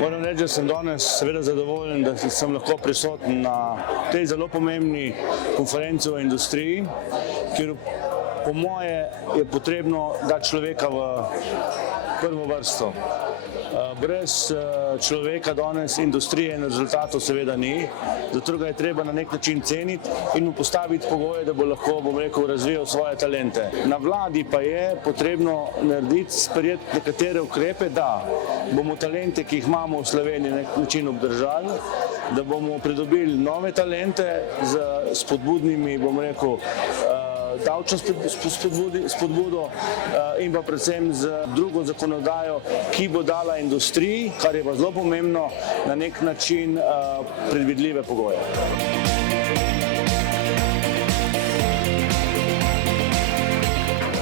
Moram reči, da sem danes seveda zadovoljen, da sem lahko prisoten na tej zelo pomembni konferenci o industriji, kjer po moje je potrebno dati človeka v prvo vrsto. Brez človeka danes industrije in rezultatov seveda ni, zato ga je treba na nek način ceniti in mu postaviti pogoje, da bo lahko, razvijal svoje talente. Na vladi pa je potrebno narediti, sprejeti nekatere ukrepe, da bomo talente, ki jih imamo v Sloveniji, na nek način obdržali, da bomo pridobili nove talente z spodbudnimi, davčno spodbudo in pa predvsem z drugo zakonodajo, ki bo dala industriji, kar je pa zelo pomembno, na nek način predvidljive pogoje.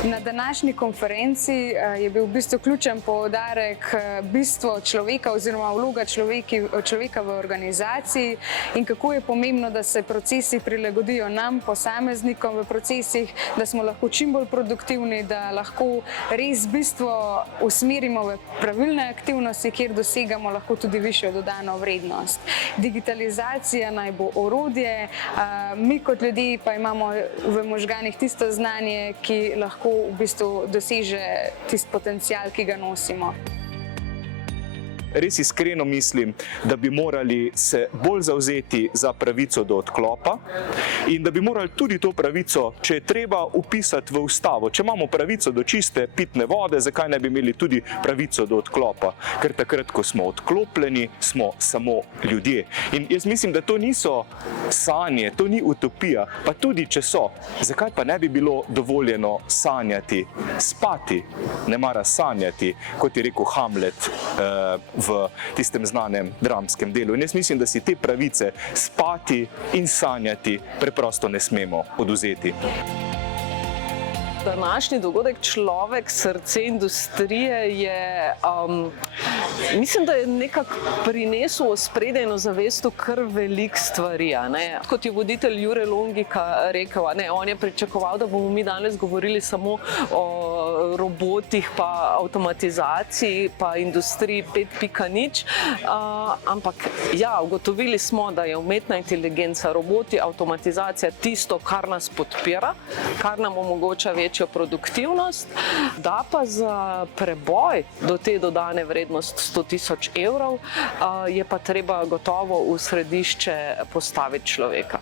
Na današnji konferenci je bil v bistvu ključen poudarek bistvo človeka oziroma vloga človeka v organizaciji in kako je pomembno, da se procesi prilagodijo nam, posameznikom v procesih, da smo lahko čim bolj produktivni, da lahko res bistvo usmerimo v pravilne aktivnosti, kjer dosegamo lahko tudi višjo dodano vrednost. Digitalizacija naj bo orodje, mi kot ljudje pa imamo v možganih tisto znanje, ki lahko v bistvu doseže tisti potencial, ki ga nosimo. Res iskreno mislim, da bi morali se bolj zavzeti za pravico do odklopa in da bi morali tudi to pravico, če je treba, vpisati v ustavo. Če imamo pravico do čiste pitne vode, zakaj ne bi imeli tudi pravico do odklopa? Ker takrat, ko smo odklopljeni, smo samo ljudje. In jaz mislim, da to niso sanje, to ni utopija, pa tudi če so. Zakaj pa ne bi bilo dovoljeno sanjati, spati, ne mara sanjati, kot je rekel Hamlet v tistem znanem dramskem delu. In jaz mislim, da si te pravice spati in sanjati preprosto ne smemo odvzeti. Današnji dogodek Človek, srce industrije je, mislim, da je nekako prinesel v ospredje in ozavestil kar veliko stvari. Kot je voditelj Jure Longika rekel, on je pričakoval, da bomo mi danes govorili samo o robotih, pa avtomatizaciji, pa industriji 5.0, ampak ja, ugotovili smo, da je umetna inteligenca, roboti, avtomatizacija tisto, kar nas podpira, kar nam omogoča večjo produktivnost, da pa za preboj do te dodane vrednosti 100.000 evrov je pa treba gotovo v središče postaviti človeka.